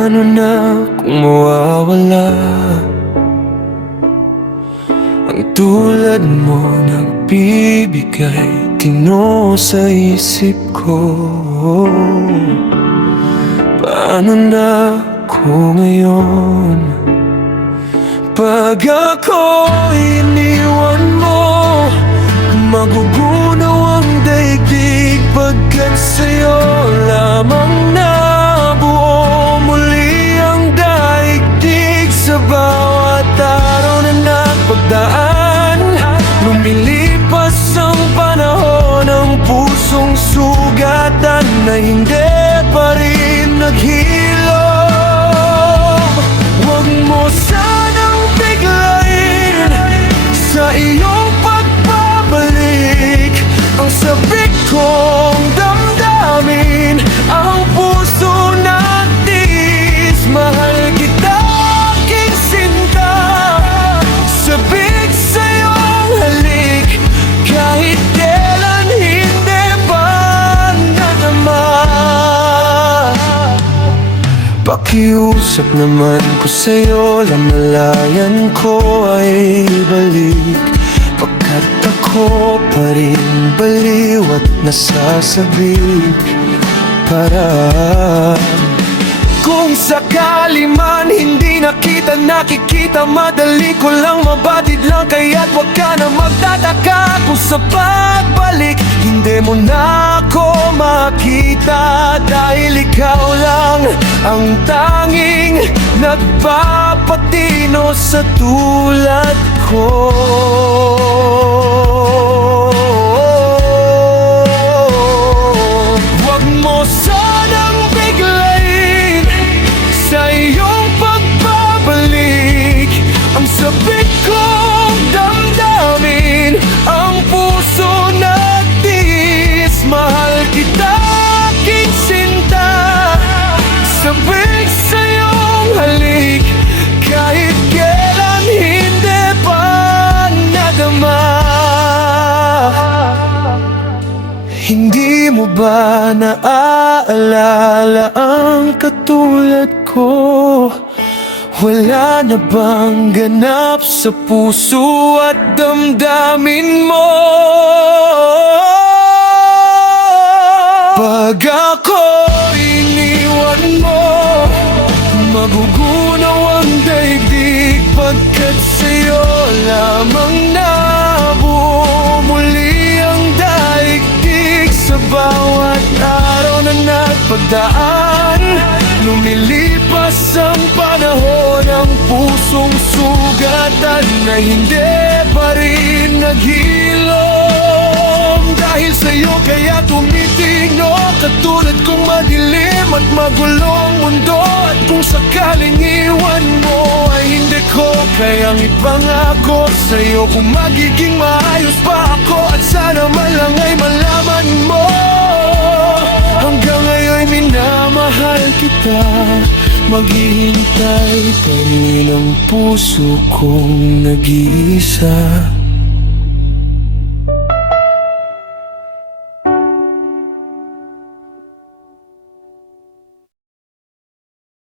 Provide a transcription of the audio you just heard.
Paano na kung mawawala ang tulad mo nagbibigay tino sa isip ko? Paano na ko ngayon pag ako'y iniwan mo? Magugunaw ang daigdig pagkat sa'yo lamang nabuo muli ang daigdig. Sa bawat araw na nagpagdaan, lumilipas ang panahon, ang pusong sugatan na hindi pa rin naghilom. Huwag mo sanang biglain sa iyong pagbabalik ang sabik kong damdamin, ang puso na tiis. Mahal kita, aking sinta, sabik sa iyong halik, kahit kailan hindi pa nadama. Pakiusap naman ko sa'yo, lamalayan ko ay balik, pagkat ako pa rin baliw at nasasabik. Para kung sakali man hindi na kita nakikita, madali ko lang mabatid lang, kaya't wag ka na magtataka kung sa pagbalik hindi mo na ako makita. Dahil ikaw lang ang tanging nagpapatino sa tulad ko. Wag mo sanang biglain sa iyong pagbabalik ang sabik kong damdamin, ang puso na tiis. Mahal kita, aking sinta, sabik sa iyong halik, kahit kailan hindi pa nadama. Hindi mo ba naaalala ang katulad ko? Wala na bang ganap sa puso at damdamin mo? Pag ako iniwan mo, magugunaw ang daigdig, pagkat sa'yo lamang nabuo muli ang daigdig. Sa bawat araw na nagpagdaan, lumilipas ang panahon, ang pusong sugatan na hindi pa rin naghilom. Dahil sa'yo kaya tumitingno, katulad kong madilim at magulo ang mundo. At kung sakaling iwan mo ay hindi ko kayang ipangako sa'yo kung magiging maayos pa ako. At sana man lang ay malaman mo, hanggang ngayon minamahal kita, maghihintay pa rin ang puso kong nag-iisa.